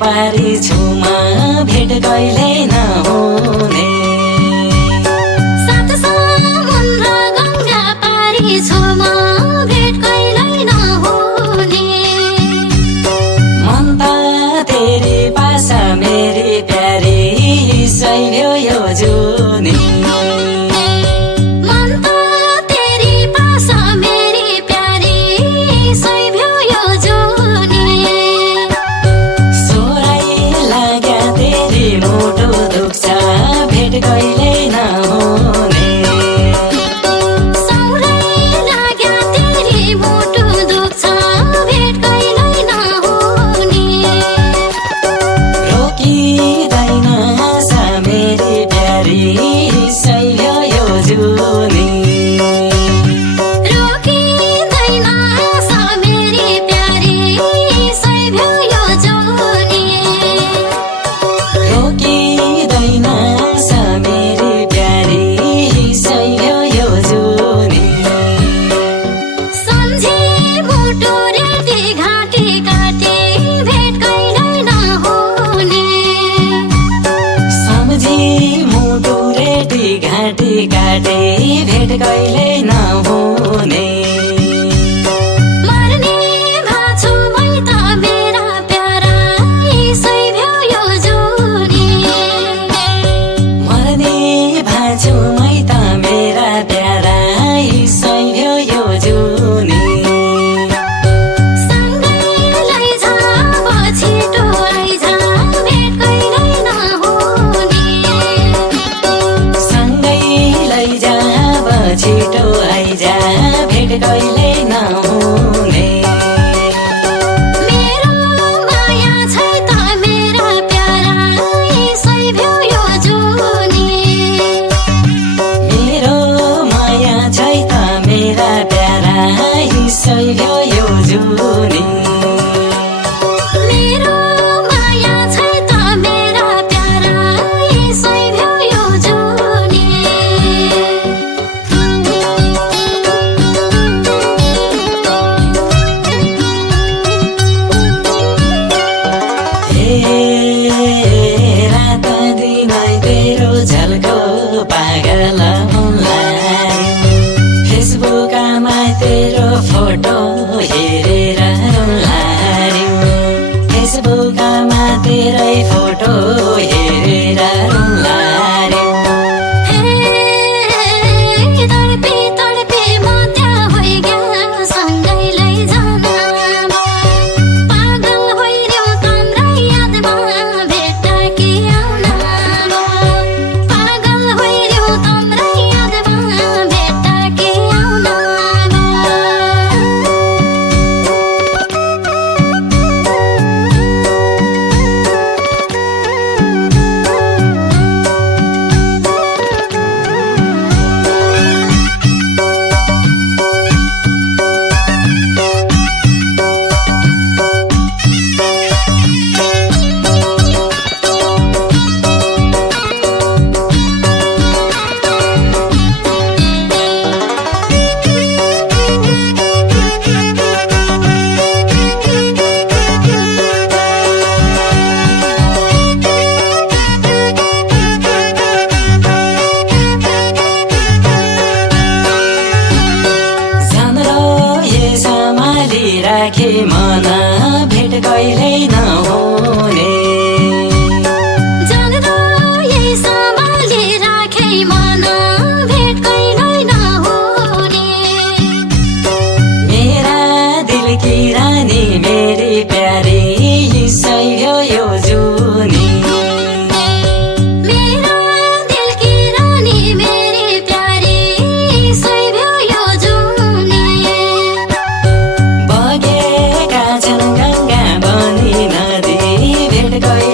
पारी छुमा भेट कहिले नहुने। सात समुद्र गंगा पारी छुमा भेट कहिले नहुने। मन त तेरी पासा मेरी प्यारी सैभ्यो यो जुनी। मन त तेरी पासा मेरी प्यारी सैभ्यो यो जुनी। मुटु दुख्छ भेट कहिले नहुने। सौरै लाग्या तेरी मुटु दुख्छ भेट कहिले नहुने। रोकिँदैन सा मेरी प्यारी सैभ्यो यो जुनी। रोकिँदैन सा मेरी प्यारी सैभ्यो यो जुनी। रोकिँदैन सा मेरी प्यारी सैभ्यो यो जुनी। सम्झे मुटु रेटी घाँटी काटे भेट कहिले नहुने। सम्झी मुटु रेटी घाँटी काटे भेट कहिले नहुने। मर्ने भाछु मै त मेरा प्यारा सैभ्यो यो जुनी। मर्ने भाछु मै त मेरा प्यारा सैभ्यो यो जुनी। सँगै लैजा छिटो आइजा भेट कहिले नहुने। सँगै लैजा छिटो आइजा भेट कहिले नहुने। मेरो माया छै त मेरा प्यारा सैभ्यो यो जुनी। मेरो माया छै त मेरा प्यारा सैभ्यो यो जुनी। मेरो माया छै त मेरा प्यारा सैभ्यो यो जुनी। रात दिनै तेरो झल्को पागल मलाई। फेसबुकमा तेरो फोटो हेरेर रुलार्यो। फेसबुकमा तेरै फोटो हेरेर रुलार्यो। तडपी तडपी म त्यहाँ होइग्या सँगै लैजान। पागल होइर्यौ तम्रै यादमा भेट्टाकी आउन। पागल होइर्यौ तम्रै यादमा भेट्टाकी आउन। राखे मन भेट कहिले नहुने। जानेर यही सम्हाली राखे मन भेट कहिले नहुने। मेरा दिल की रानी मेरी प्यारी सैभ्यो यो जुनी। मेरा दिल की रानी मेरी प्यारी सैभ्यो यो जुनी। बगेका छन् गङ्गा बनी नदी भेट कहिले